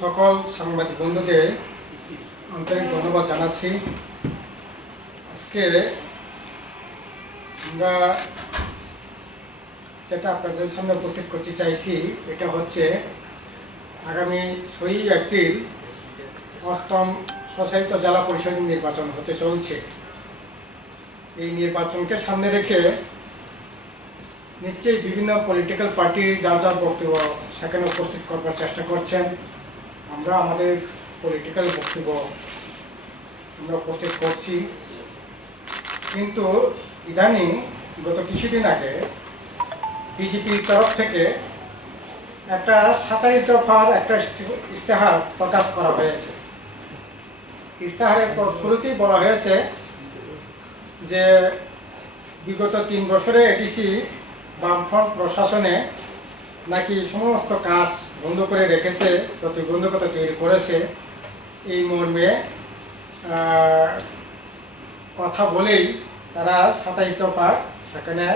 সকল সাংবাদিক বন্ধুদের আন্তরিক ধন্যবাদ জানাচ্ছি। আজকে আমরা যেটা আপনাদের সামনে উপস্থিত করতে চাইছি এটা হচ্ছে আগামী 6 এপ্রিল 8ম স্বশাসিত জেলা পরিষদ নির্বাচন হতে চলছে। এই নির্বাচনকে সামনে রেখে নিশ্চয়ই বিভিন্ন পলিটিক্যাল পার্টির যার যার বক্তব্য সেখানে উপস্থিত করবার চেষ্টা করছেন। আমরা আমাদের পলিটিক্যাল বক্তব্য আমরা উপস্থিত করছি, কিন্তু ইদানিং গত কিছুদিন আগে বিজেপির তরফ থেকে একটা 27 দফার একটা ইশতেহার প্রকাশ করা হয়েছে। ইশতেহারের শুরুতেই বলা হয়েছে যে বিগত 3 বছরে এডিসি বামফ্রন্ট প্রশাসনে নাকি সমস্ত কাজ বন্ধ করে রেখেছে, প্রতিবন্ধকতা তৈরি করেছে। এই মর্মে কথা বলেই তারা 27 দফা সেখানে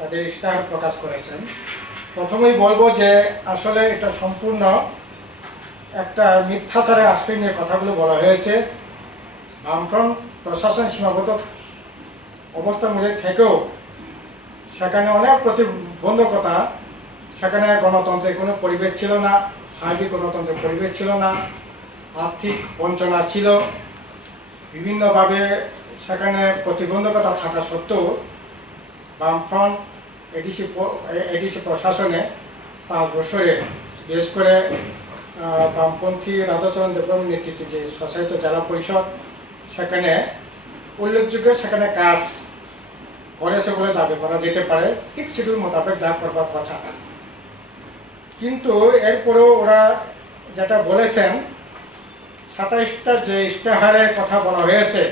তাদের ইশতেহার প্রকাশ করেছেন। প্রথমেই বলবো যে আসলে এটা সম্পূর্ণ একটা মিথ্যাচারের আশ্রয় নিয়ে কথাগুলো বলা হয়েছে। বামফ্রন্ট প্রশাসন সীমাবদ্ধ অবস্থার মধ্যে থেকেও সেখানে অনেক প্রতিবন্ধকতা, সেখানে গণতন্ত্রের কোনো পরিবেশ ছিল না, সার্বিক গণতন্ত্রের পরিবেশ ছিল না, আর্থিক বঞ্চনা ছিল, বিভিন্নভাবে সেখানে প্রতিবন্ধকতা থাকা সত্ত্বেও বামফ্রন্ট এডিসি প্রশাসনে 5 বছরে বিশেষ করে বামপন্থী রাধাচরণ দেববর্মার নেতৃত্বে যে স্বশাসিত জেলা পরিষদ সেখানে উল্লেখযোগ্য সেখানে কাজ করেছে বলে দাবি করা যেতে পারে 6 শিডিউল মোতাবেক যা করবার কথা। কিন্তু এরপরেও ওরা যেটা বলেছেন 27টা যে ইশতেহারের কথা বলা হয়েছে,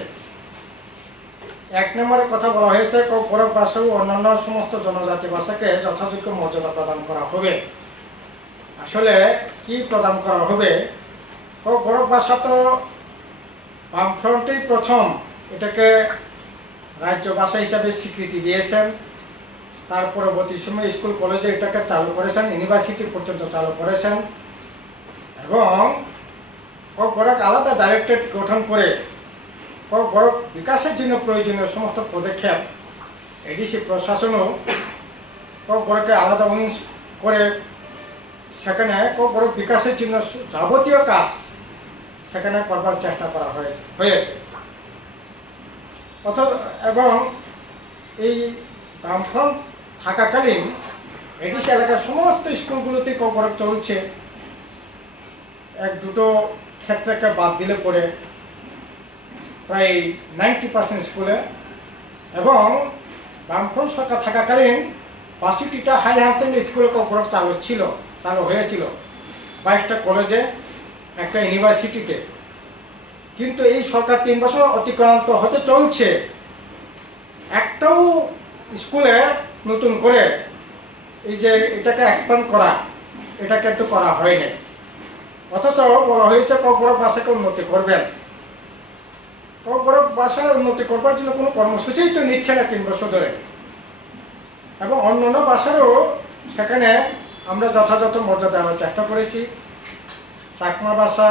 1 নম্বরের কথা বলা হয়েছে বড় ভাষা ও অন্যান্য সমস্ত জনজাতি ভাষাকে যথাযোগ্য মর্যাদা প্রদান করা হবে। আসলে কি প্রদান করা হবে? বড় ভাষা তো বামফ্রন্টেই প্রথম এটাকে রাজ্য ভাষা হিসাবে স্বীকৃতি দিয়েছেন। তার পরবর্তী সময় স্কুল কলেজে এটাকে চালু করেছেন, ইউনিভার্সিটি পর্যন্ত চালু করেছেন এবং বড় আলাদা ডাইরেক্টরেট গঠন করে বড় বিকাশের জন্য প্রয়োজনীয় সমস্ত পদক্ষেপ এডিসি প্রশাসনও বড়কে আলাদা উইংস করে সেখানে বড় বিকাশের জন্য যাবতীয় কাজ সেখানে করবার চেষ্টা করা হয়েছে। এবং এই বামফ্রন্ট থাকাকালীন এডিসি এলাকার সমস্ত স্কুলগুলোতে বড় চলছে। 1-2 ক্ষেত্রকে বাদ দিলে পরে প্রায় 90% স্কুলে, এবং বামফ্রন্ট সরকার থাকাকালীন 62টা হাই সেকেন্ডারি স্কুলে চালু হয়েছিল, 22টা কলেজে, একটা ইউনিভার্সিটিতে। কিন্তু এই সরকার 3 বছর অতিক্রান্ত হতে চলছে, একটাও স্কুলে নতুন করে এই যে এটাকে এক্সপ্যান্ড করা এটা কিন্তু করা হয়নি। অথচ বলা হয়েছে বড় ভাষাকে উন্নতি করবেন। বড় ভাষার উন্নতি করবার জন্য কোনো কর্মসূচিই তো নিচ্ছে না 3 বছর ধরে। এবং অন্যান্য ভাষারও সেখানে আমরা যথাযথ মর্যাদা দেওয়ার চেষ্টা করেছি। চাকমা ভাষা,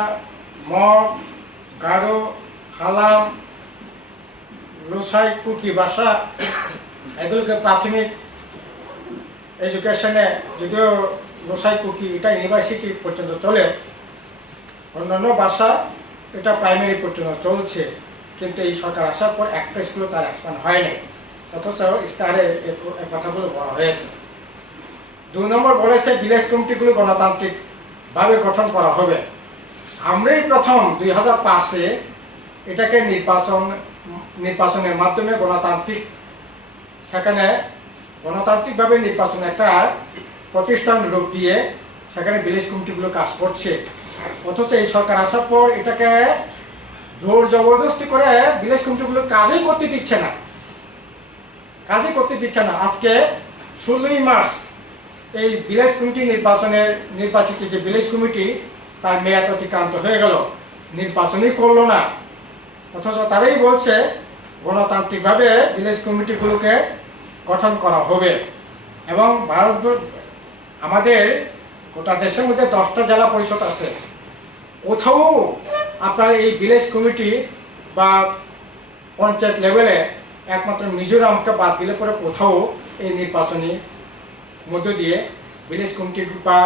মগ, গারো, হালাম, লোসাই, কুকি ভাষা এগুলোকে প্রাথমিক এডুকেশনে, যদিও লোসাই কুকি এটা ইউনিভার্সিটি পর্যন্ত চলে, অন্যান্য ভাষা এটা প্রাইমারি পর্যন্ত চলছে। কিন্তু এই সরকার আসার পর একটা স্কুলে তার এক্সপ্যান্ড হয়নি, অথচ ইশতেহারে এই কথাগুলো বলা হয়েছে। 2 নম্বর বলেছে ভিলেজ কমিটিগুলো গণতান্ত্রিকভাবে গঠন করা হবে। আমরাই প্রথম 2005-এ এটাকে নির্বাচনের মাধ্যমে গণতান্ত্রিকভাবে নির্বাচন একটা প্রতিষ্ঠান রূপ দিয়ে সেখানে ভিলেজ কমিটিগুলো কাজ করছে। অথচ এই সরকার আসার পর এটাকে জোর জবরদস্তি করে ভিলেজ কমিটিগুলো কাজই করতে দিচ্ছে না। আজকে 16ই মার্চ এই ভিলেজ কমিটি নির্বাচিত যে ভিলেজ কমিটি তার মেয়াদ অতিক্রান্ত হয়ে গেল, নির্বাচনই করলো না। অথচ তারাই বলছে গণতান্ত্রিকভাবে ভিলেজ কমিটিগুলোকে গঠন করা হবে। এবং আমাদের গোটা দেশের মধ্যে 10টা জেলা পরিষদ আছে, কোথাও আপনার এই ভিলেজ কমিটি বা পঞ্চায়েত লেভেলে একমাত্র মিজোরামকে বাদ দিলে পরে কোথাও এই নির্বাচনী মধ্য দিয়ে ভিলেজ কমিটি বা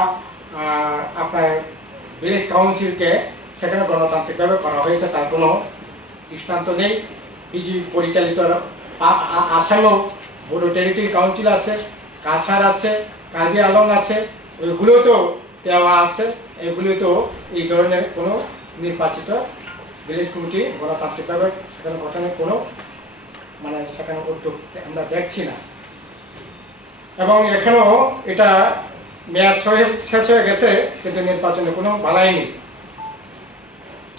আপনার ভিলেজ কাউন্সিলকে সেখানে গণতান্ত্রিকভাবে করা হয়েছে তার কোনো দৃষ্টান্ত নেই। বিজেপি পরিচালিত আসামেও বড় টেরিটরি কাউন্সিল আছে, কাছাড় আছে, কার্বি আলং আছে, ওইগুলোতেও দেওয়া আছে। এগুলোতেও এই ধরনের কোনো নির্বাচিত ভিলেজ কমিটি গণতান্ত্রিকভাবে সেখানে গঠনের কোনো সেখানে উদ্যোগ আমরা দেখছি না। এবং এখানেও এটা মেয়াদ শেষ হয়ে গেছে, কিন্তু নির্বাচনে কোনো বালাই নেই।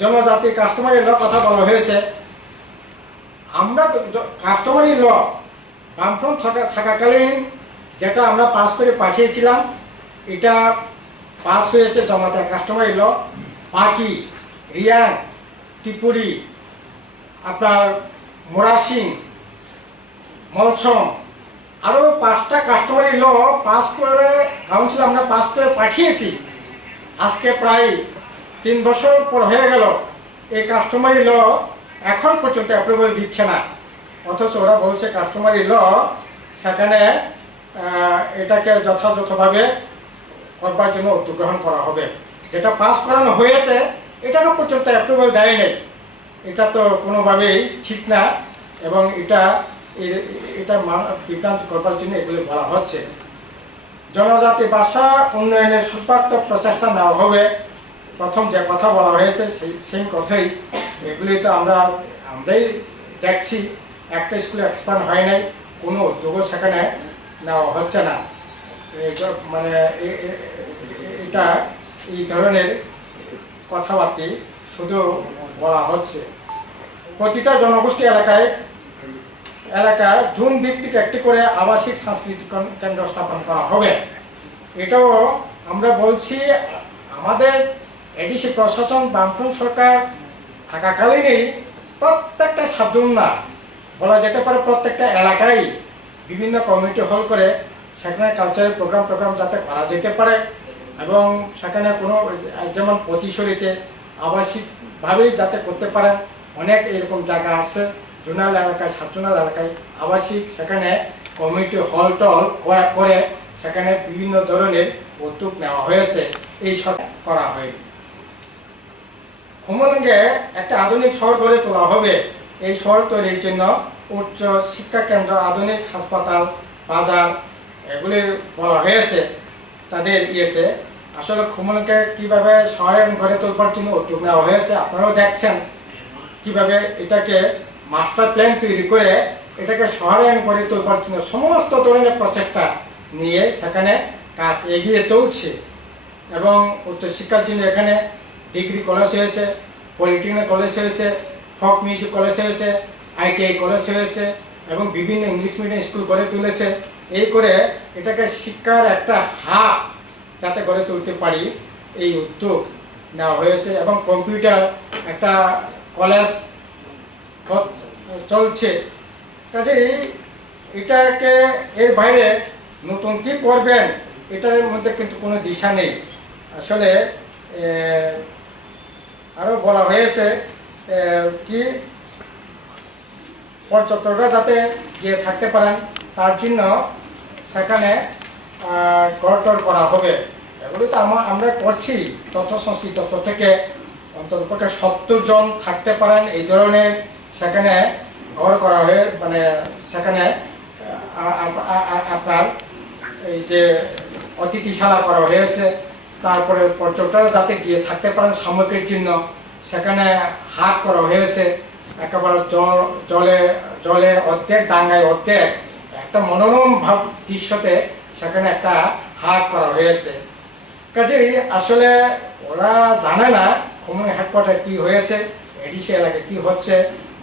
জনজাতি কাস্টমারি ল কথা বলা হয়েছে। আমরা কাস্টমারি ল বামফ্রন্ট থাকাকালীন যেটা আমরা পাস করে পাঠিয়েছিলাম, এটা পাস হয়েছে জমাতে কাস্টমারি ল। বাকি রিয়াং, ত্রিপুরি, আপনার মোরাসিং, মলসম, আরও 5টা কাস্টমারি ল পাস করে কাউন্সিল আমরা পাস করে পাঠিয়েছি। আজকে প্রায় 3 বছর পর হয়ে গেল, এই কাস্টমারি ল এখন পর্যন্ত অ্যাপ্রুভাল দিচ্ছে না। অথচ ওরা বলছে কাস্টমারি ল সেখানে এটাকে যথাযথভাবে করবার জন্য উদ্যোগ গ্রহণ করা হবে। যেটা পাস করানো হয়েছে এটাকে পর্যন্ত অ্যাপ্রুভাল দেয় নেই। এটা তো কোনোভাবেই ঠিক না, এবং এটা বিভ্রান্ত করবার জন্য এগুলো বলা হচ্ছে। জনজাতি ভাষা উন্নয়নের সুস্বার্থক প্রচেষ্টা নেওয়া হবে। প্রথম যে কথা বলা হয়েছে সেই কথাই। এগুলি তো আমরাই দেখছি, একটা স্কুলে এক্সপ্যান্ড হয় নাই, কোনো উদ্যোগও সেখানে নেওয়া হচ্ছে না। এটা এই ধরনের কথাবার্তা শুধু বলা হচ্ছে। প্রতিটা জনগোষ্ঠী এলাকায় জোন ভিত্তিক একটি করে আবাসিক সাংস্কৃতিক কেন্দ্র স্থাপন করা হবে। এটাও আমরা বলছি, আমাদের এডিসি প্রশাসন বামফ্রন্ট সরকার থাকাকালীনই প্রত্যেকটা সাবজুন না বলা যেতে পারে, প্রত্যেকটা এলাকায় বিভিন্ন কমিউনিটি হল করে সেখানে কালচারাল প্রোগ্রাম যাতে করা যেতে পারে। এবং সেখানে কোনো যেমন প্রতিশরীতে আবাসিকভাবেই যাতে করতে পারেন। অনেক এরকম জায়গা আছে জোনাল এলাকায়, সাবজোনাল এলাকায় আবাসিক, সেখানে কমিউনিটি হল টল করে সেখানে বিভিন্ন ধরনের উদ্যোগ নেওয়া হয়েছে। এই সব করা হয়। খুমলুঙ্গে একটা আধুনিক শহর গড়ে তোলা হবে। এই শহর তৈরির জন্য উচ্চ শিক্ষা কেন্দ্র, আধুনিক হাসপাতাল, বাজার এগুলি বলা হয়েছে তাদের ইয়েতে। আসলে খুমলুঙ্গে কীভাবে শহরায়ন গড়ে তোলবার জন্য উদ্যোগ নেওয়া হয়েছে আপনারাও দেখছেন, কীভাবে এটাকে মাস্টার প্ল্যান তৈরি করে এটাকে শহরায়ন গড়ে তোলবার জন্য সমস্ত ধরনের প্রচেষ্টা নিয়ে সেখানে কাজ এগিয়ে চলছে। এবং উচ্চশিক্ষার জন্য এখানে ডিগ্রি কলেজ হয়েছে, পলিটেকনিক কলেজ হয়েছে, ফক মিউজিক কলেজ হয়েছে, ITI কলেজ হয়েছে, এবং বিভিন্ন ইংলিশ মিডিয়াম স্কুল গড়ে তুলেছে। এই করে এটাকে শিক্ষার একটা হাব যাতে গড়ে তুলতে পারি এই উদ্যোগ নেওয়া হয়েছে। এবং কম্পিউটার একটা কলেজ চলছে। কাজেই এটাকে এর বাইরে নতুন কী করবেন এটার মধ্যে কিন্তু কোনো দিশা নেই। আসলে আরও বলা হয়েছে কি পর্যটকরা যাতে গিয়ে থাকতে পারেন তার জন্য সেখানে গড়টর করা হবে। এগুলো তো আমরা করছি। তথ্য সংস্কৃতি দপ্তর থেকে অন্ততপক্ষে 70 জন থাকতে পারেন এই ধরনের সেখানে ঘর করা হয়ে সেখানে আপনার এই যে অতিথিশালা করা হয়েছে। তারপরে পর্যটকরা যাতে গিয়ে থাকতে পারেন সাময়িকের জন্য সেখানে হাট করা হয়েছে। একেবারে জলে অর্ধেক, ডাঙ্গায় অর্ধেক, একটা মনোরম ভাব দৃশ্যতে সেখানে একটা হাট করা হয়েছে। কাজেই আসলে ওরা জানে না খুমলুঙ্গি হেডকোয়ার্টার কী হয়েছে, এডিসি এলাকায় কী হচ্ছে।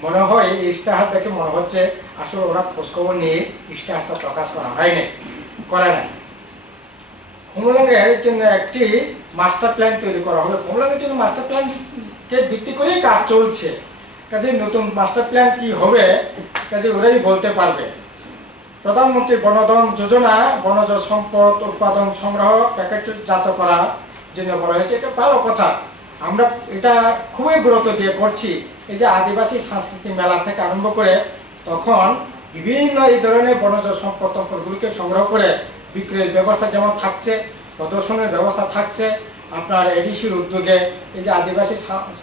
মনে হয় এই ইশতেহার দেখে মনে হচ্ছে আসলে ওরা খোঁজখবর নিয়ে ইশতেহারটা প্রকাশ করে নাই। খুমলুঙ্গের জন্য একটি মাস্টার প্ল্যান তৈরি করা হবে। খুমলুঙ্গের জন্য মাস্টার প্ল্যানকে ভিত্তি করেই কাজ চলছে। কাজে নতুন মাস্টার প্ল্যান কি হবে কাজে ওরাই বলতে পারবে। প্রধানমন্ত্রী বনধন যোজনা বনজ সম্পদ উৎপাদন সংগ্রহ প্যাকেটজাত করার জন্য বলা হয়েছে, এটা ভালো কথা। আমরা এটা খুবই গুরুত্ব দিয়ে করছি। এই যে আদিবাসী সাংস্কৃতিক মেলা থেকে আরম্ভ করে তখন বিভিন্ন এই ধরনের বনজ সম্পদ সম্পদগুলিকে সংগ্রহ করে বিক্রয়ের ব্যবস্থা যেমন থাকছে, প্রদর্শনের ব্যবস্থা থাকছে। আপনার এডিসির উদ্যোগে এই যে আদিবাসী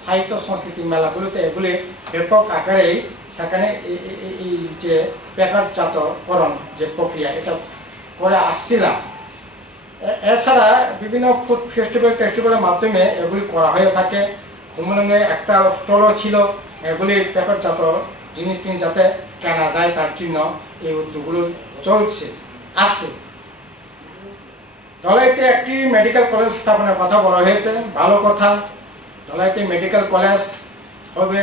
সাহিত্য সংস্কৃতিক মেলাগুলিতে এগুলি ব্যাপক আকারেই সেখানে এই যে প্যাকেটজাতকরণ যে প্রক্রিয়া এটা করে আসছিলাম। এছাড়া বিভিন্ন ফুড ফেস্টিভ্যালের মাধ্যমে এগুলি করা হয়ে থাকে। হুমলুঙে একটা স্টলও ছিল, এগুলি প্যাকেটজাত জিনিস যাতে কেনা যায় তার জন্য এই উদ্যোগগুলো চলছে আসছে। ধলাইতে একটি মেডিকেল কলেজ স্থাপনের কথা বলা হয়েছে, ভালো কথা। ধলাইতে মেডিকেল কলেজ হবে,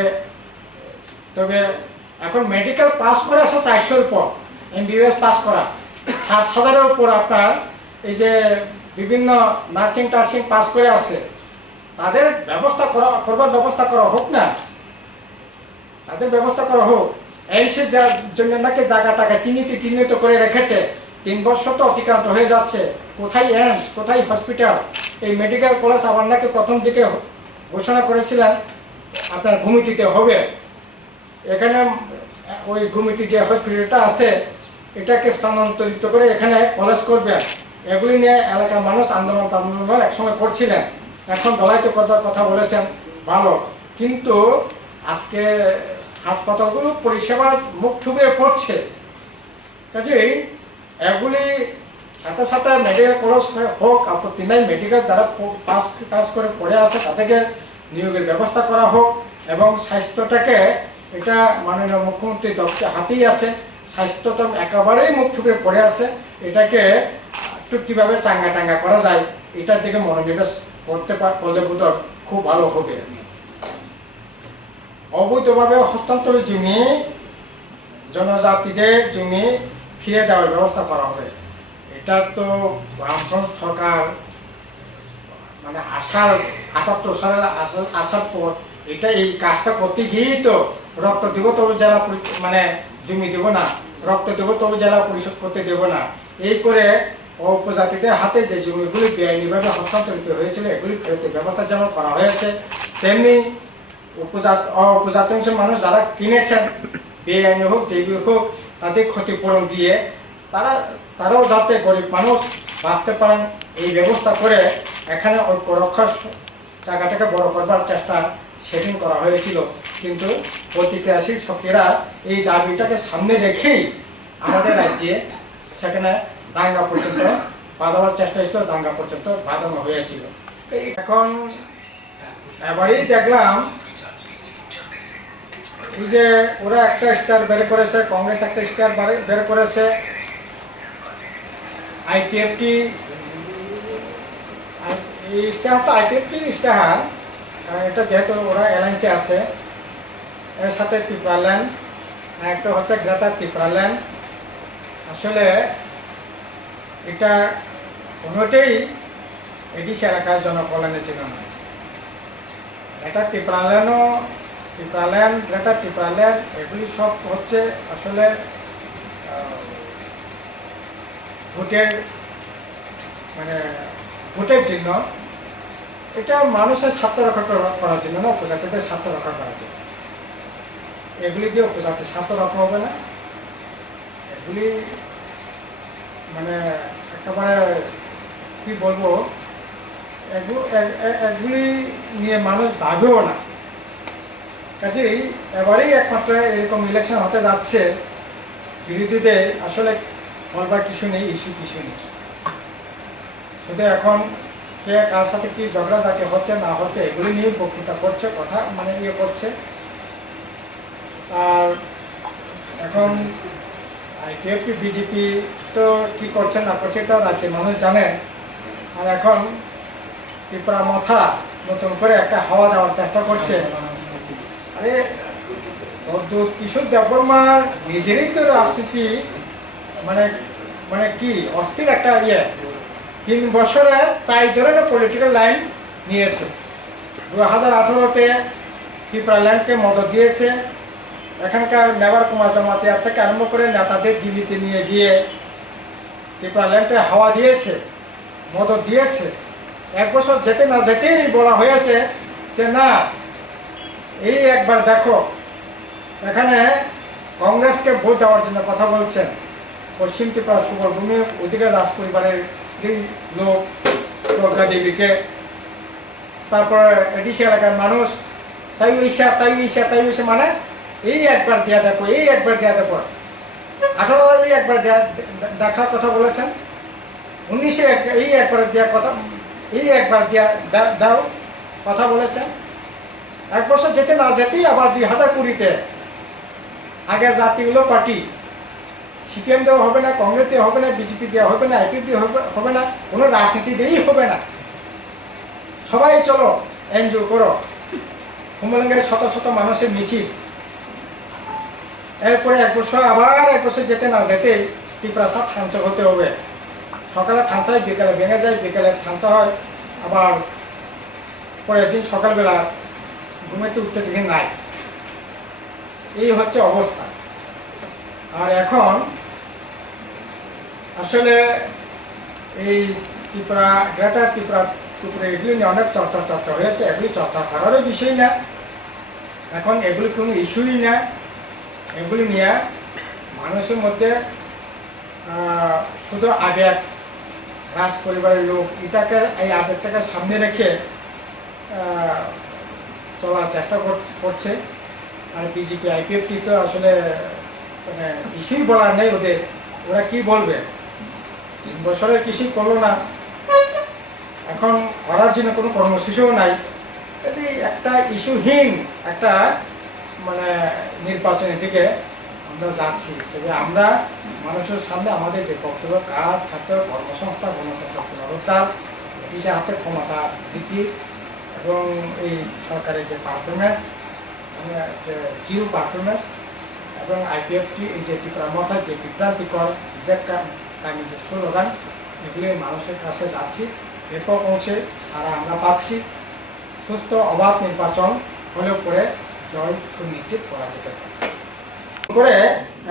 তবে এখন মেডিকেল পাস করে আসা 400-র উপর, MBBS পাস করা 7,000-এর উপর আপনার এই যে বিভিন্ন নার্সিং টার্সিং পাস করে আসে, তাদের ব্যবস্থা করবার ব্যবস্থা করা হোক না, তাদের ব্যবস্থা করা হোক। এইমসের জন্য নাকি জায়গা টাকা চিহ্নিত করে রেখেছে, 3 বছর তো অতিক্রান্ত হয়ে যাচ্ছে। কোথায় এইমস, কোথায় হসপিটাল? এই মেডিকেল কলেজ আবার নাকি প্রথম দিকে ঘোষণা করেছিলেন আপনার ঘুমিটিতে হবে। এখানে ওই ঘুমিটি যে হসপিটালটা আছে এটাকে স্থানান্তরিত করে এখানে কলেজ করবে। এগুলি নিয়ে এলাকার মানুষ আন্দোলন একসময় করছিলেন। এখন দলাইতে করবার কথা বলেছেন, ভালো। কিন্তু আজকে হাসপাতালগুলো পরিষেবার মুখ থুবড়ে পড়ছে। কাজেই এগুলি সাথে সাথে মেডিকেল কলেজ হোক, আপত্তি নাই। মেডিকেল যারা পাস করে পড়ে আসে তাদেরকে নিয়োগের ব্যবস্থা করা হোক। এবং স্বাস্থ্যটাকে, এটা মাননীয় মুখ্যমন্ত্রী দপ্তর হাতেই আছে, স্বাস্থ্যটা একেবারেই মুখ থুবড়ে পড়ে আছে। এটাকে একটু কীভাবে চাঙ্গা করা যায় এটার দিকে মনোনিবেশ করলে বোধ খুব ভালো হবে। অবৈধভাবে হস্তান্তরের জমি, জনজাতিদের জমি ফিরে দেওয়ার ব্যবস্থা করা হবে। এটা তো বামফ্রন্ট সরকার মানে 78 সালে আসার পর এটা এই কাজটা করতে গিয়েই তো রক্ত দেব তবে জেলা মানে জমি দেব না, রক্ত দেব তবে জেলা পরিশোধ করতে দেব না, এই করে উপজাতিদের হাতে যে জমিগুলি বেআইনিভাবে হস্তান্তরিত হয়েছিল এগুলি ফেরতের ব্যবস্থা যেমন করা হয়েছে, তেমনি উপজাতি অংশের মানুষ যারা কিনেছেন বেআইনি হোক যেগুলি হোক তাদের ক্ষতিপূরণ দিয়ে তারাও যাতে গরিব মানুষ বাঁচতে পারেন এই ব্যবস্থা করে এখানে ঐক্য রক্ষার জায়গাটাকে বড় করবার চেষ্টা সেদিন করা হয়েছিল। কিন্তু প্রতিক্রিয়াশীল শক্তিরা এই দাবিটাকে সামনে রেখেই আমাদের রাজ্যে সেখানে দাঙ্গা পর্যন্ত বাঁধাবার চেষ্টা ছিল, দাঙ্গা পর্যন্ত বাঁধানো হয়েছিল। এখন এবারেই দেখলাম এই যে ওরা একটা স্টার বের করেছে, কংগ্রেস একটা স্টার বের করেছে, আইপিএফটি এই স্টারটা আইপিএফটি স্টার, এটা যেহেতু ওরা অ্যালায়েন্সে আছে, এর সাথে ত্রিপুরাল্যান্ড, একটা হচ্ছে গ্রেটার ত্রিপুরাল্যান্ড। আসলে এটা কোনোটাই এডিসি এলাকার জনকল্যাণের জন্য নয়। গ্রেটার ত্রিপুরাল্যান্ড গ্রেটার ত্রিপুরাল্যান্ড এগুলি সব হচ্ছে আসলে ভোটের জন্য, এটা মানুষের স্বার্থ রক্ষা করার জন্য না, উপজাতিদের স্বার্থ রক্ষা করার জন্য। এগুলি দিয়ে উপজাতির স্বার্থ রক্ষা হবে না। এগুলি মানে একেবারে কি বলবো, এগুলি নিয়ে মানুষ ভাবেও না। কাজেই এবারেই একমাত্র এরকম ইলেকশন হতে যাচ্ছে, বিরোধীদের আসলে বলবার কিছু নেই, ইস্যু কিছু নেই। শুধু এখন কে কার সাথে কি ঝগড়াঝাটি হচ্ছে না হচ্ছে এগুলি নিয়ে বক্তৃতা করছে, কথা মানে ইয়ে করছে। আর এখন আইপিএফটি বিজেপি তো কী করছে না করছে তো রাজ্যের মানুষ জানে। আর এখন ত্রিপুরা মাথা নতুন করে একটা হাওয়া দেওয়ার চেষ্টা করছে। আরে কিশোর দেববর্মার নিজেরই তো রাজনীতি মানে কি অস্থির একটা 3 বছরে 4 ধরনের পলিটিক্যাল লাইন নিয়েছে। 2018-তে ত্রিপুরাল্যান্ডকে মদত দিয়েছে। এখানকার মেবার কুমার জামাতিয়ার থেকে আরম্ভ করে নেতাদের দিল্লিতে নিয়ে গিয়ে ত্রিপুরাল্যান্ডে হাওয়া দিয়েছে, মদত দিয়েছে। 1 বছর যেতে না যেতেই বলা হয়েছে যে না, এই একবার দেখো, এখানে কংগ্রেসকে ভোট দেওয়ার জন্য কথা বলছেন পশ্চিম ত্রিপুরা সুবর্ণভূমি অধিকার রাজ পরিবারের লোক প্রজ্ঞা দেবীকে, তারপর এডিসি এলাকার মানুষ, তাই উইসা মানে এই একবার দেওয়া দেখো, এই একবার দেওয়া দেখো। 18 এই একবার দেখার কথা বলেছেন, 19 এই একবার দেওয়ার কথা, এই একবার দাও কথা বলেছেন। 1 বছর যেতে না যেতেই আবার 2020-তে আগে জাতীয় পার্টি সিপিএম দেওয়া হবে না, কংগ্রেস দেওয়া হবে না, বিজেপি দেওয়া হবে না, আইপিএফ হবে না, কোনো রাজনীতি দিয়েই হবে না, সবাই চলো এনজয় করো। হুমলঙ্গের শত শত মানুষের মিছিল। এরপরে 1 বছর আবার 1 বছর যেতে না যেতেই ত্রিপ্রাসাদ থাঞ্চা হতে হবে। সকালে থাঞ্চায়, বিকালে ভেঙে যায়, বিকালে থাঞ্চা হয়, আবার পরের দিন সকালবেলা ঘুমেতে উঠতে দেখি নাই। এই হচ্ছে অবস্থা। আর এখন আসলে এই ত্রিপুরা, গ্রেটার ত্রিপুরা এগুলি নিয়ে অনেক চর্চা হয়েছে। এগুলি চর্চা করারও বিষয় না, এখন এগুলি কোনো ইস্যুই না। এগুলি নিয়ে মানুষের মধ্যে শুধু আবেগ, রাজ পরিবারের লোক, এটাকে, এই আবেগটাকে সামনে রেখে চলার চেষ্টা করছে। আর বিজেপি আইপিএফটি তো আসলে মানে কিছুই বলার নেই ওদের, ওরা কি বলবে। 3 বছরে কিছুই করলো না, এখন করার জন্য কোনো কর্মসূচিও নাই। এই একটা ইস্যুহীন একটা মানে নির্বাচনের দিকে আমরা যাচ্ছি। তবে আমরা মানুষের সামনে আমাদের যে বক্তব্য, কাজ, খাদ্য, কর্মসংস্থান, গণতন্ত্র পুনরুদ্ধার, ব্রিটিশের হাতে ক্ষমতা বৃদ্ধি এবং এই সরকারের যে পারফরমেন্স, যে জিরো পারফরমেন্স, এবং আইপিএফটি এই যে ত্রিপুরার যে বিভ্রান্তিকর বিবেককামী যে স্লোগান, এগুলি মানুষের কাছে যাচ্ছি। ব্যাপক অংশে সারা আমরা পাচ্ছি। সুস্থ অবাধ নির্বাচন হলেও পরে জয় সুনিশ্চিত করা যেতে পারে করে।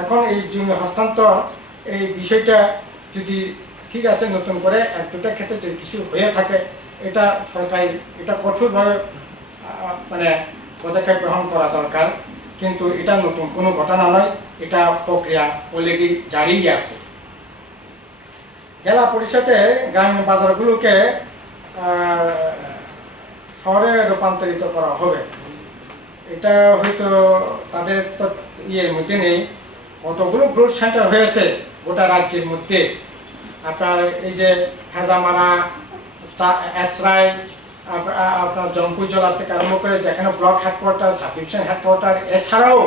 এখন এই জমি হস্তান্তর এই বিষয়টা যদি ঠিক আছে, নতুন করে 1-2টা ক্ষেত্রে যদি কিছু হয়ে থাকে, এটা সরকারি, এটা কঠোরভাবে মানে পদক্ষেপ গ্রহণ করা দরকার। কিন্তু এটা নতুন কোনো ঘটনা নয়, এটা প্রক্রিয়া অলরেডি জারিই আছে। জেলা পরিষদে গ্রামীণ বাজারগুলোকে শহরে রূপান্তরিত করা হবে। এটা হয়তো তাদের তো ইয়ের মধ্যে নেই। কতগুলো গ্রোথ সেন্টার হয়েছে গোটা রাজ্যের মধ্যে। আপনার এই যে হেজামারা, এসরাই, আপনার জম্পুজলা থেকে আরম্ভ করে যেখানে block headquarter, sub division headquarter, এছাড়াও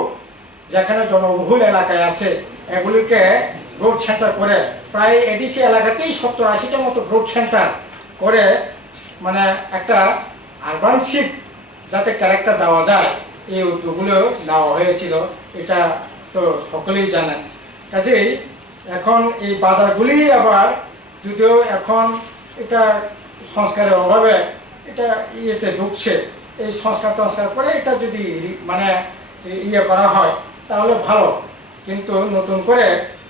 যেখানে জনবহুল এলাকায় আছে, এগুলিকে গ্রোথ সেন্টার করে প্রায় এডিসি এলাকাতেই 70-80টা মতো গ্রোথ সেন্টার করে মানে একটা আরবানশিপ যাতে ক্যারেক্টার দেওয়া যায়, এই উদ্যোগগুলো নেওয়া হয়েছিল। এটা তো সকলেই জানেন। কাজেই এখন এই বাজারগুলি আবার যদিও এখন এটা সংস্কারের অভাবে এটা ইয়েতে ঢুকছে, এই সংস্কার করে এটা যদি মানে ইয়ে করা হয় তাহলে ভালো। কিন্তু নতুন করে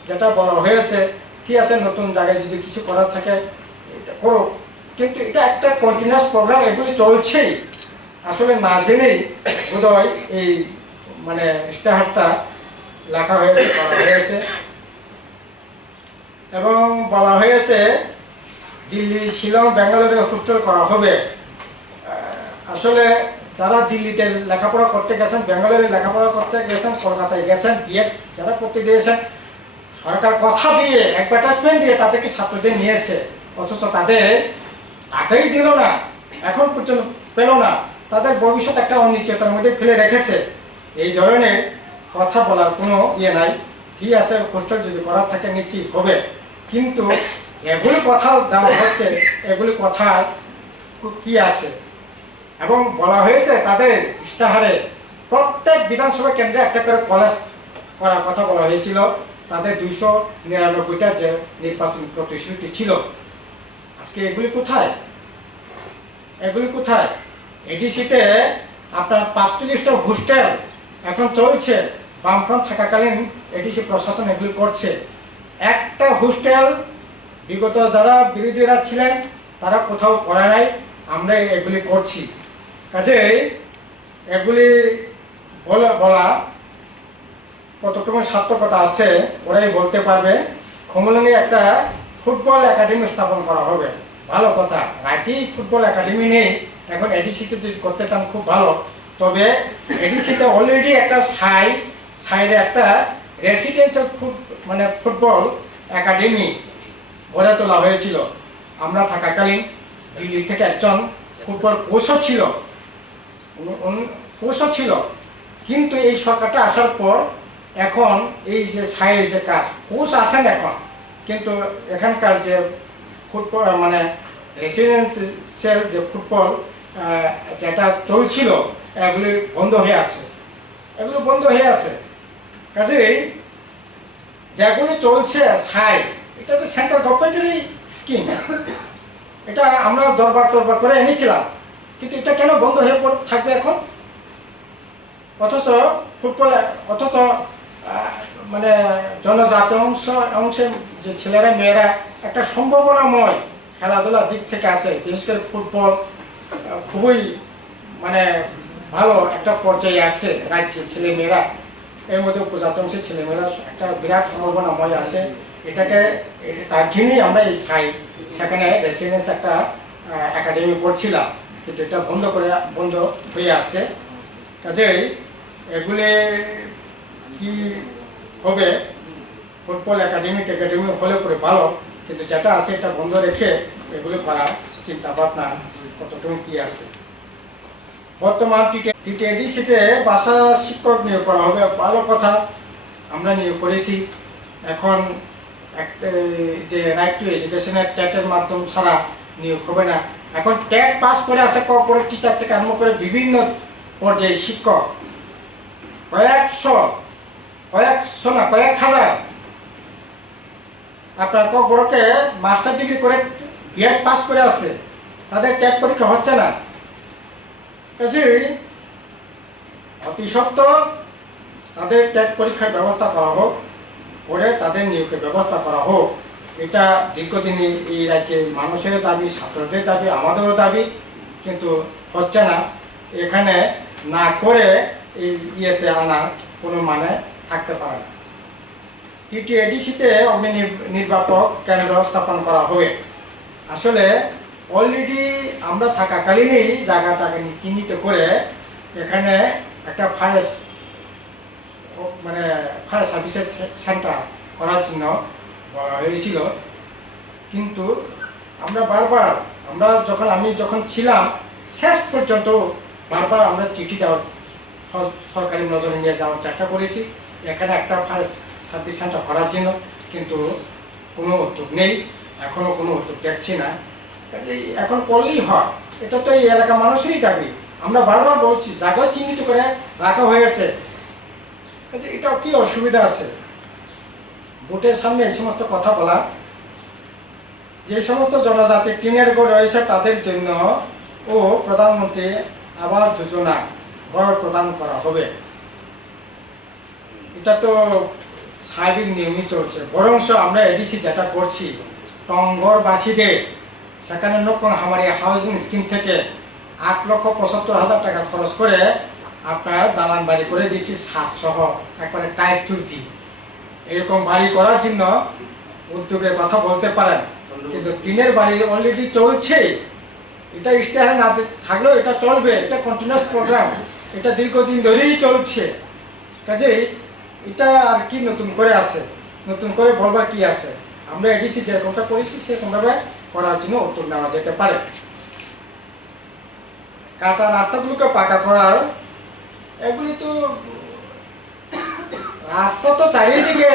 যেটা বলা হয়েছে, ঠিক আছে, নতুন জায়গায় যদি কিছু করার থাকে এটা করুক, কিন্তু এটা একটা কন্টিনিউয়াস প্রোগ্রাম, এগুলি চলছেই। আসলে না জেনেই বোধহয় এই মানে ইশতেহারটা লেখা হয়েছে, করা হয়েছে। এবং বলা হয়েছে দিল্লি, শিলং, ব্যাঙ্গালোরে হোস্টেল করা হবে। আসলে যারা দিল্লিতে লেখাপড়া করতে গেছেন, ব্যাঙ্গালোরে লেখাপড়া করতে গেছেন, কলকাতায় গেছেন, বিএড যারা করতে দিয়েছেন, সরকার কথা দিয়ে, অ্যাডভার্টাইজমেন্ট দিয়ে তাদেরকে ছাত্রদের নিয়েছে, অথচ তাদের টাকাই দিল না, এখন পর্যন্ত পেল না। তাদের ভবিষ্যৎ একটা অনিশ্চয়তার মধ্যে ফেলে রেখেছে। এই ধরনের কথা বলার কোনো ইয়ে নাই। ঠিক আছে, হোস্টেল যদি করার থাকে নিশ্চিত হবে, কিন্তু এগুলি কথা দেওয়া হচ্ছে, এগুলি কথা কি আছে? এবং বলা হয়েছে তাদের ইশতেহারে প্রত্যেক বিধানসভা কেন্দ্রে একটা করে কলেজ করার কথা বলা হয়েছিল। তাদের 299টা যে নির্বাচনী প্রতিশ্রুতি ছিল, আজকে এগুলি কোথায়? এগুলি কোথায়? এডিসিতে আপনার 45টা হোস্টেল এখন চলছে, বামফ্রন্ট থাকাকালীন এডিসি প্রশাসন এগুলি করছে। একটা হোস্টেল বিগত যারা বিরোধীরা ছিলেন তারা কোথাও করে নাই, আমরা এগুলি করছি। কাজেই এগুলি বলা কতটুকু সার্থকতা আছে ওরাই বলতে পারবে। খুমুলুঙে একটা ফুটবল একাডেমি স্থাপন করা হবে, ভালো কথা। রাঁচি ফুটবল একাডেমি নেই, এখন এডিসিতে যদি করতে চান খুব ভালো। তবে এডিসিতে অলরেডি একটা সাইডে একটা রেসিডেন্সিয়াল ফুটবল একাডেমি গড়ে তোলা হয়েছিল। আমরা থাকাকালীন দিল্লি থেকে একজন ফুটবল কোচও ছিল, কিন্তু এই সরকারটা আসার পর এখন এই যে সাইডের যে কাজ, কোচ আসেন এখন, কিন্তু এখানকার যে ফুটবল রেসিডেন্সিয়াল যে ফুটবল যেটা চলছিল এগুলি বন্ধ হয়ে আছে। কাজেই যেগুলি চলছে এটা তো সেন্ট্রাল গভর্নমেন্টেরই স্কিম, এটা আমরা দরবার করে এনেছিলাম, কিন্তু এটা কেন বন্ধ হয়ে থাকবে এখন? অথচ জনজাতি অংশের যে ছেলেরা মেয়েরা একটা সম্ভাবনাময় খেলাধুলার দিক থেকে আছে, বিশেষ করে ফুটবল খুবই ভালো একটা পর্যায়ে আছে রাজ্যে। ছেলে মেয়েরা এর মধ্যে উপজাতি অংশের ছেলেমেয়েরা একটা বিরাট সম্ভাবনাময় আছে। তার জন্যই আমরা এই সেখানে রেসিডেন্স একটা একাডেমি করছিলাম, কিন্তু এটা বন্ধ হয়ে আছে। কাজেই এগুলি কি হবে, ফুটবল একাডেমি হলে পরে ভালো, কিন্তু যেটা আছে এটা বন্ধ রেখে এগুলি করার চিন্তা ভাবনা কতটুকু কি আছে। বর্তমান টিটিএডিসিতে ভাষা শিক্ষক নিয়োগ করা হবে, ভালো কথা, আমরা নিয়োগ করেছি। এখন যে রাইট টু এডুকেশনের টেটের মাধ্যম ছাড়া নিয়োগ হবে না। এখন টেট পাস করে আসে কর্পোরেট টিচার থেকে আরম্ভ করে বিভিন্ন পর্যায়ে শিক্ষক কয়েক হাজার আপনার কর্পোরেটে মাস্টার ডিগ্রি করে বিএড পাস করে আসে, তাদের টেট পরীক্ষা হচ্ছে না। কাজেই অতি সত্বর তাদের টেট পরীক্ষার ব্যবস্থা করা হোক, করে তাদের নিয়োগের ব্যবস্থা করা হোক। এটা দীর্ঘদিনই এই রাজ্যের মানুষের দাবি, ছাত্রদের দাবি, আমাদেরও দাবি, কিন্তু হচ্ছে না। এখানে না করে এই ইয়েতে আনার কোনো মানে থাকতে পারে না। টিটিএডিসিতে অগ্নি নির্বাপক কেন্দ্র স্থাপন করা হবে। আসলে অলরেডি আমরা থাকাকালীনই জায়গাটাকে চিহ্নিত করে এখানে একটা ফায়ার সার্ভিসেস সেন্টার করার জন্য বলা হয়েছিল, কিন্তু আমরা আমি যখন ছিলাম শেষ পর্যন্ত বারবার আমরা চিঠি দেওয়ার, সরকারি নজরে নিয়ে যাওয়ার চেষ্টা করেছি এখানে একটা ফায়ার সার্ভিস সেন্টার করার জন্য, কিন্তু কোনো উদ্যোগ নেই, এখনও কোনো উদ্যোগ দেখছি না। কাজেই এখন করলেই হয়, এটা তো এই এলাকার মানুষেরই দাবি। আমরা বারবার বলছি জায়গা চিহ্নিত করে রাখা হয়েছে, কাজে এটাও কি অসুবিধা আছে ভোটের সামনে এই সমস্ত কথা বলা? যে সমস্ত জনজাতি টিনের ঘর রয়েছে তাদের জন্য ও প্রধানমন্ত্রী আবাস যোজনা ঘর প্রদান করা হবে। এটা তো স্বাভাবিক নিয়মই চলছে, বরংশ আমরা এডিসি যেটা করছি টঙ্গরবাসীদের সেখানে হামারি হাউজিং স্কিম থেকে 8,75,000 টাকা খরচ করে আপনার দালান বাড়ি করে দিচ্ছি, ছাদসহ একবারে টাইট তুলতি। এরকম বাড়ি করার জন্য উদ্যোগের কথা বলতে পারেন, কিন্তু টিনের বাড়ি অলরেডি চলছে। এটা ইশতেহারে না থাকলেও এটা চলবে, এটা কন্টিনিউয়াস প্রোগ্রাম, এটা দীর্ঘদিন ধরেই চলছে। কাজেই এটা আর কি নতুন করে বলবার কি আছে? আমরা এডিসি যেরকমটা করেছি সেরকমভাবে করার জন্য উদ্যোগ নেওয়া যেতে পারে। কাঁচা রাস্তাগুলোকে পাকা করার, এগুলি তো রাস্তা তো চারিদিকে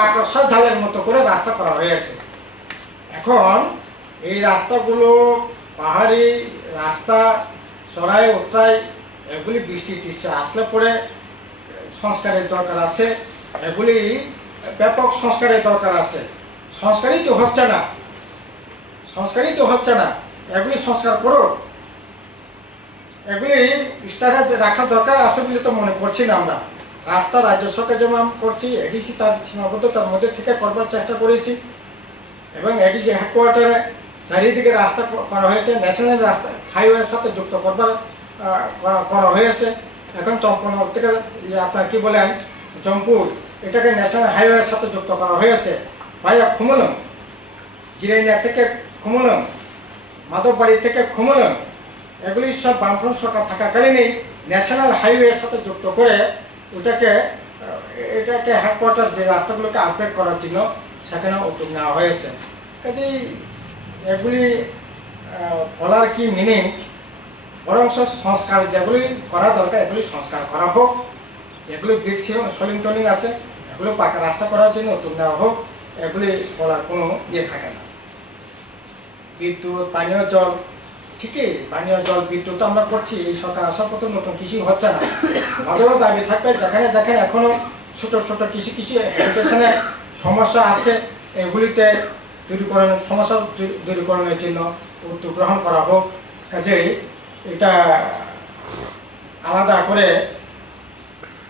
মাকড়সার ঝালের মতো করে রাস্তা করা হয়েছে। এখন এই রাস্তাগুলো পাহাড়ি রাস্তা, চড়াই উতরাই, এগুলি বৃষ্টি আসলে পরে সংস্কারের দরকার আছে, এগুলি ব্যাপক সংস্কারের দরকার আছে। সংস্কারই তো হচ্ছে না, এগুলি সংস্কার করো। এগুলি ইস্তাহার রাখার দরকার আছে বলে তো মনে করছি না আমরা। রাস্তা রাজ্য সরকার যেমন করছি, এডিসি তার সীমাবদ্ধতার মধ্যে থেকে করবার চেষ্টা করেছি এবং এডিসি হেডকোয়ার্টারে চারিদিকে রাস্তা করা হয়েছে, ন্যাশনাল রাস্তা হাইওয়ের সাথে যুক্ত করবার করা হয়েছে। এখন চম্পনগর থেকে আপনার কি বলেন জম্পুর, এটাকে ন্যাশনাল হাইওয়ের সাথে যুক্ত করা হয়েছে। ভাইয়া খুমুলুম, জিরাইনিয়া থেকে খুমুলুম, মাধববাড়ি থেকে খুমুলুম, এগুলি সব বামফ্রন্ট সরকার থাকাকালীনই ন্যাশনাল হাইওয়ের সাথে যুক্ত করে এটাকে হেডকোয়ার্টার যে রাস্তাগুলোকে আপগ্রেড করার জন্য সেখানে উদ্যোগ নেওয়া হয়েছে। কাজেই এগুলি বলার কি মিনিং, বরং সংস্কার যেগুলি করা দরকার এগুলি সংস্কার করা হোক, এগুলি ব্রিজ সলিং টলিং আছে এগুলো পাকা রাস্তা করার জন্য উদ্যোগ নেওয়া হোক, এগুলি বলার কোনো ইয়ে থাকে না। বিদ্যুৎ, পানীয় জল, ঠিকই পানীয় জল বিদ্যুৎ আমরা করছি, এই সরকার আসার পর নতুন কৃষি হচ্ছে না। আমাদেরও দাবি থাকবে যেখানে যেখানে এখনও ছোটো ছোটো কৃষি এডুকেশনের সমস্যা আছে এগুলিতে সমস্যা দূরীকরণের জন্য উদ্যোগ গ্রহণ করা হোক। কাজেই এটা আলাদা করে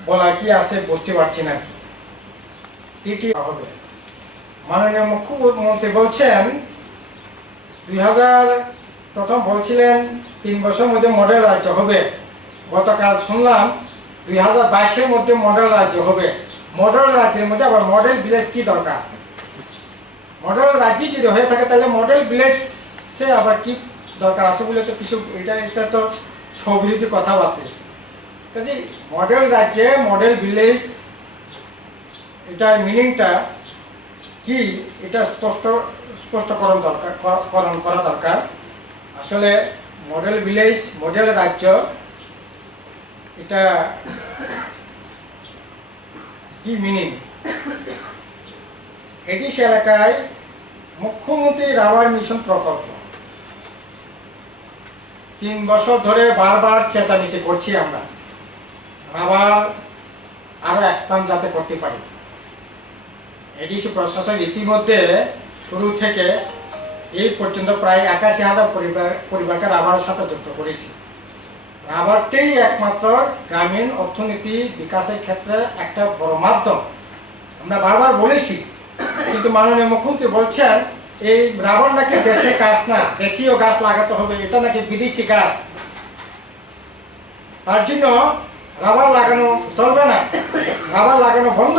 বলা কি আছে বুঝতে পারছি না। তৃতীয় হবে, মাননীয় মুখ্যমন্ত্রী বলছেন প্রথম বলছিলেন 3 বছরের মধ্যে মডেল রাজ্য হবে। গতকাল শুনলাম 2022-এর মধ্যে মডেল রাজ্য হবে। মডেল রাজ্যের মধ্যে আবার মডেল ভিলেজ কি দরকার? মডেল রাজ্য যদি হয়ে থাকে তাহলে মডেল ভিলেজে আবার কি দরকার আছে বলে তো কিছু এটা তো স্ববিরোধী কথাবার্তা। কাজে মডেল রাজ্যে মডেল ভিলেজ এটার মিনিংটা কি এটা স্পষ্টকরণ করা দরকার। আসলে মডেল ভিলেজ, মডেল রাজ্য এটা কি মিনিং? এডিসি এলাকায় মুখ্যমন্ত্রী রাবার মিশন প্রকল্প 3 বছর ধরে বারবার চেঁচামেচি করছি আমরা, রাবার আরো এক্সপান্ড যাতে করতে পারি। এডিসি প্রশাসন ইতিমধ্যে শুরু থেকে এই পর্যন্ত প্রায় 81,000 পরিবারকে রাবারের সাথে যুক্ত করেছি। রাবারটাই একমাত্র গ্রামীণ অর্থনীতি বিকাশের ক্ষেত্রে একটা বড় মাধ্যম, আমরা বারবার বলেছি। কিন্তু মাননীয় মুখ্যমন্ত্রী বলছেন এই রাবার নাকি দেশের গাছ না, দেশীয় গাছ লাগাতে হবে, এটা নাকি বিদেশি গাছ, তার জন্য রাবার লাগানো চলবে না, রাবার লাগানো বন্ধ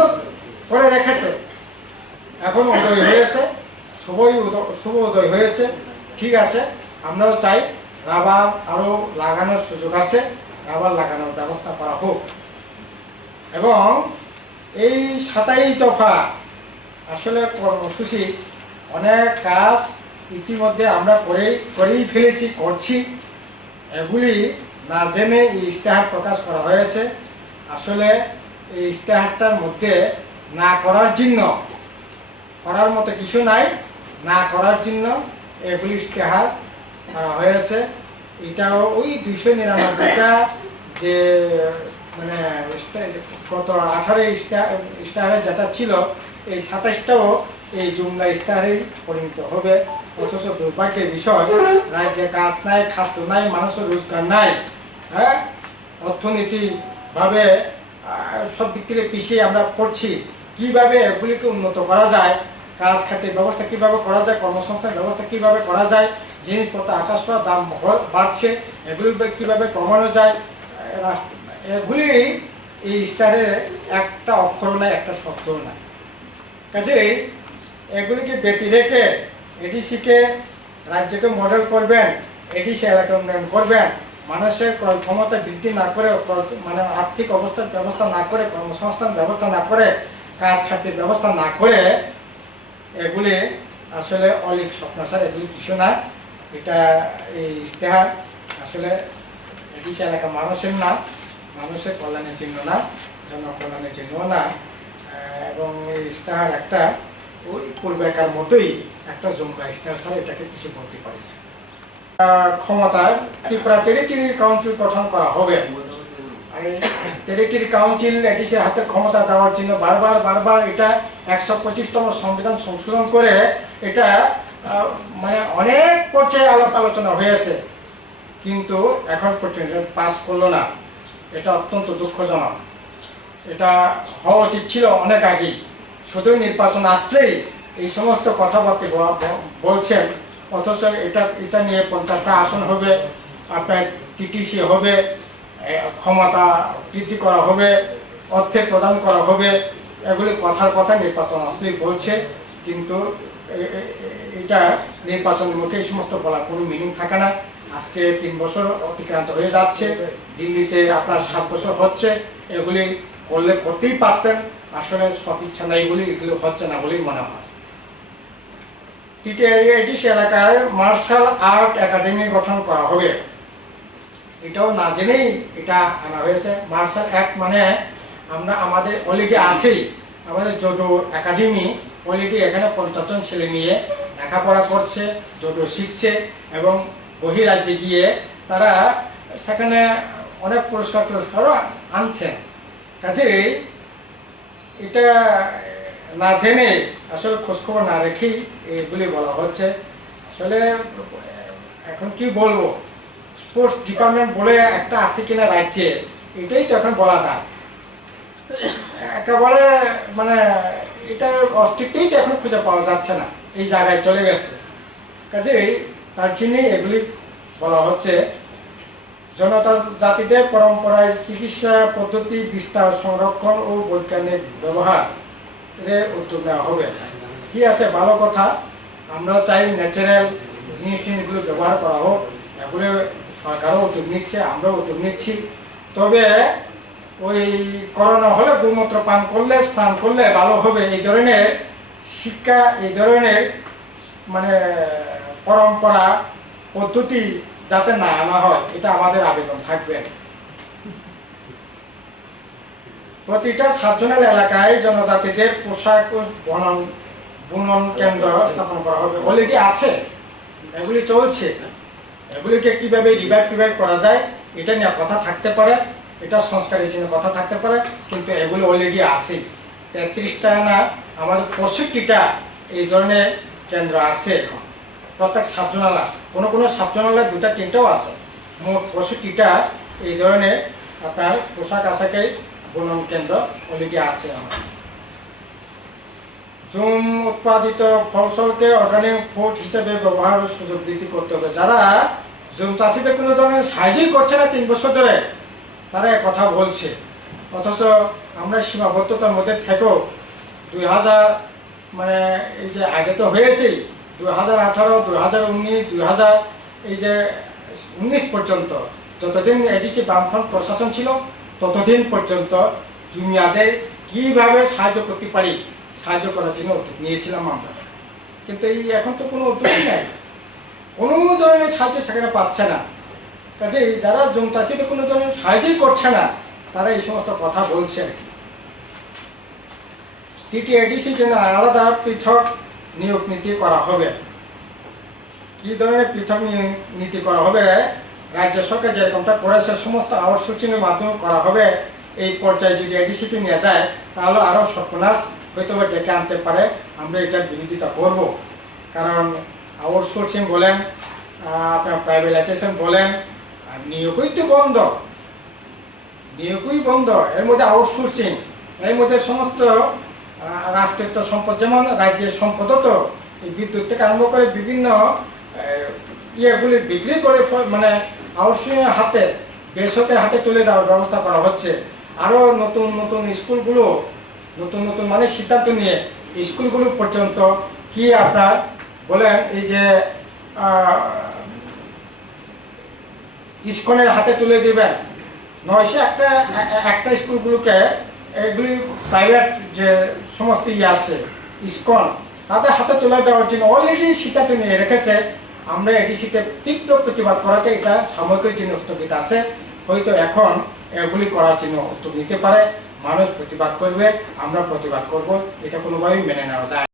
করে রেখেছে। এখন উদয় হয়েছে, শুভ উদয় হয়েছে, ঠিক আছে। আমরাও চাই রাবার আরও লাগানোর সুযোগ আছে, রাবার লাগানোর ব্যবস্থা করা হোক। এবং এই 27 দফা আসলে কর্মসূচি অনেক কাজ ইতিমধ্যে আমরা করেই ফেলেছি, করছি। এগুলি না জেনে এই ইশতেহার প্রকাশ করা হয়েছে। আসলে এই ইশতেহারটার মধ্যে না করার জন্য, করার মতো কিছু নাই, না করার জন্য এগুলি ইশতেহার করা হয়েছে। এটাও ওই 299টা যে মানে গত 18 ইশতেহারে যেটা ছিল, এই 27টাও এই জুমলা ইশতেহারেই পরিণত হবে। অথচ দুর্ভাগ্যের বিষয়, রাজ্যে কাজ নাই, খাদ্য নাই, মানুষের রোজগার নাই, হ্যাঁ, অর্থনীতিভাবে সব দিক থেকে পিছিয়ে আমরা পড়ছি। কীভাবে এগুলিকে উন্নত করা যায়, কাজ খাতের ব্যবস্থা কীভাবে করা যায়, কর্মসংস্থান ব্যবস্থা কীভাবে করা যায়, জিনিসপত্র আকাশ ছোঁয়া দাম বাড়ছে, এগুলি কীভাবে কমানো যায়, এগুলি এই ইশতেহারের একটা অক্ষর নাই, একটা শব্দও নাই। কাজেই এগুলিকে ব্যতি রেখে এডিসিকে রাজ্যকে মডেল করবেন, এডিসি এলাকা উন্নয়ন করবেন, মানুষের ক্রয় ক্ষমতা বৃদ্ধি না করে, মানে আর্থিক অবস্থার ব্যবস্থা না করে, কর্মসংস্থান ব্যবস্থা না করে, কাজ খাতের ব্যবস্থা না করে, এগুলি আসলে অলিক স্বপ্নসার, এগুলি কিছু না। এটা এই ইশতেহার আসলে এডিসি এলাকা মানুষের না, মানুষের কল্যাণের জন্য না, জনকল্যাণের জন্য না। এবং এই ইশতেহার একটা ওই পূর্বেকার মতোই একটা জুমলা ইশতেহার ছাড়া এটাকে কিছু বলতে পারি না। ক্ষমতায় ত্রিপুরা টেরিটরি কাউন্সিল গঠন করা হবে। টেরিটরি কাউন্সিল এডিসির হাতে ক্ষমতা দেওয়ার জন্য বারবার এটা 125তম সংবিধান সংশোধন করে এটা মানে অনেক পর্যায়ে আলাপ আলোচনা হয়েছে। কিন্তু এখন পর্যন্ত পাস করলো না। এটা অত্যন্ত দুঃখজনক। এটা হওয়া উচিত ছিল অনেক আগেই। শুধু নির্বাচন আসলেই এই সমস্ত কথাবার্তা বলছেন, অথচ এটা নিয়ে 50টা আসন হবে, আপনার টিটিসি হবে, ক্ষমতা বৃদ্ধি করা হবে, অর্থে প্রদান করা হবে, এগুলি কথার কথা নির্বাচন আসলেই বলছে। কিন্তু এটা নির্বাচনের মুখে এই সমস্ত বলার কোনো মিনিং থাকে না। আজকে 3 বছর অতিক্রান্ত হয়ে যাচ্ছে, দিল্লিতে আপনার 7 বছর হচ্ছে। এগুলি করতেই পারতেন, আসলে সদিচ্ছা নাই বলে এগুলো হচ্ছে না বলেই মনে হয়। টিটিআইটিসি এলাকায় মার্শাল আর্ট একাডেমি গঠন করা হবে, এটাও না জেনেই এটা আনা হয়েছে। মার্শাল আর্ট মানে আমাদের অলরেডি আছেই, আমাদের জুডো একাডেমি অলরেডি এখানে 50 জন ছেলে নিয়ে লেখাপড়া করছে, জুডো শিখছে এবং বহিরাজ্যে গিয়ে তারা সেখানে অনেক পুরস্কারও আনছেন। কাজেই এটা না জেনে, আসলে খোঁজখবর না রেখেই এগুলি বলা হচ্ছে। আসলে এখন কি বলবো, স্পোর্টস ডিপার্টমেন্ট বলে একটা আছে কিনা রাজ্যে, এটাই তো এখন বলা যায়। একেবারে মানে এটার অস্তিত্বই তো এখন খুঁজে পাওয়া যাচ্ছে না, এই জায়গায় চলে গেছে। কাজেই তার জন্যই এগুলি বলা হচ্ছে। জনতা জাতিদের পরম্পরায় চিকিৎসা পদ্ধতি বিস্তার, সংরক্ষণ ও বৈজ্ঞানিক ব্যবহার উদ্যোগ নেওয়া হবে। ঠিক আছে, ভালো কথা। আমরাও চাই ন্যাচারাল জিনিসগুলো ব্যবহার করা হোক, এগুলো সরকারও উদ্যোগ নিচ্ছে, আমরাও উদ্যোগ নিচ্ছি। তবে ওই করোনা হলে গোমূত্র পান করলে, স্নান করলে ভালো হবে, এই ধরনের শিক্ষা, এই ধরনের মানে পরম্পরা পদ্ধতি যাতে না আনা হয়, এটা আমাদের আবেদন থাকবে। প্রতিটা সাবজোনাল এলাকায় জনজাতিদের পোশাক ও বুনন কেন্দ্র স্থাপন করা হবে। অলরেডি আছে, এগুলি চলছে। এগুলিকে কিভাবে রিভাইভ করা যায় এটা নিয়ে কথা থাকতে পারে, এটা সংস্কারের জন্য কথা থাকতে পারে, কিন্তু এগুলি অলরেডি আছে। 33টা না, আমাদের 65টা এই ধরনের কেন্দ্র আছে এখন প্রত্যেক সাবজোনালা। কোনো সাবজোনালে 2-3টাও আছে। মোট 65টা এই ধরনের আপনার পোশাক আশাকের বুনন কেন্দ্র অলরেডি আছে আমাদের। জুম উৎপাদিত ফসলকে অর্গানিক ফুড হিসেবে ব্যবহারের সুযোগ বৃদ্ধি করতে হবে। যারা জুম চাষিদের কোনো ধরনের সাহায্যই করছে না 3 বছর ধরে, তারা কথা বলছে, অথচ আমরা সীমাবদ্ধতার মধ্যে থেকেও 2000 মানে এই যে আগে তো হয়েছেই 2018, 2019, 2019 পর্যন্ত, যতদিন এডিসি বামফ্রন্ট প্রশাসন ছিল ততদিন পর্যন্ত জুমিয়াদের কীভাবে সাহায্য করতে পারি, সাহায্য করার জন্য উদ্যোগ নিয়েছিলাম আমরা। কিন্তু এখন তো কোনো উদ্যোগই নাই, কোনো ধরনের সাহায্য সেখানে পাচ্ছে না। কাজে যারা জুম চাষিদের কোনো ধরনের সাহায্যই করছে না, তারা এই সমস্ত কথা বলছেন। টিটিআইটিসির জন্য আলাদা পৃথক নিয়োগ নীতি করা হবে। কী ধরনের পৃথক নীতি করা হবে? রাজ্য সরকার যেরকমটা করেছে, সমস্ত আউটসোর্সিংয়ের মাধ্যমে করা হবে। এই পর্যায়ে যদি এডিসিতে নিয়ে যায়, তাহলে আরও সর্বনাশ হয়তো ডেকে আনতে পারে। আমরা এটার বিরোধিতা করব, কারণ আউটসোর্সিং বলেন, আপনার প্রাইভেটাইজেশন বলেন, আর নিয়োগই তো বন্ধ, নিয়োগই বন্ধ। এর মধ্যে আউটসোর্সিং, এর মধ্যে সমস্ত রাষ্ট্রের তো সম্পদ, যেমন রাজ্যের সম্পদও তো এই বিদ্যুৎ থেকে আরম্ভ করে বিভিন্ন ইয়েগুলি বিক্রি করে, মানে আউটসোর্সিংয়ের হাতে, বেসরকারি হাতে তুলে দেওয়ার ব্যবস্থা করা হচ্ছে। আরও নতুন স্কুলগুলো, নতুন মানে সিদ্ধান্ত নিয়ে স্কুলগুলো পর্যন্ত কি আপনার বলেন, এই যে ইস্কনের হাতে তুলে দেবেন, নয়সে একটা স্কুলগুলোকে, এগুলি প্রাইভেট যে সমস্ত আছে ইস্কন, তাদের হাতে তুলে দেওয়ার জন্য অলরেডি সিদ্ধান্ত নিয়ে রেখেছে। আমরা এডিসিতে তীব্র প্রতিবাদ করাতে এটা সাময়িকের জন্য স্থগিত আছে, হয়তো এখন এগুলি করার জন্য উদ্যোগ নিতে পারে। মানুষ প্রতিবাদ করবে, আমরা প্রতিবাদ করব, এটা কোনোভাবেই মেনে নেওয়া যায়।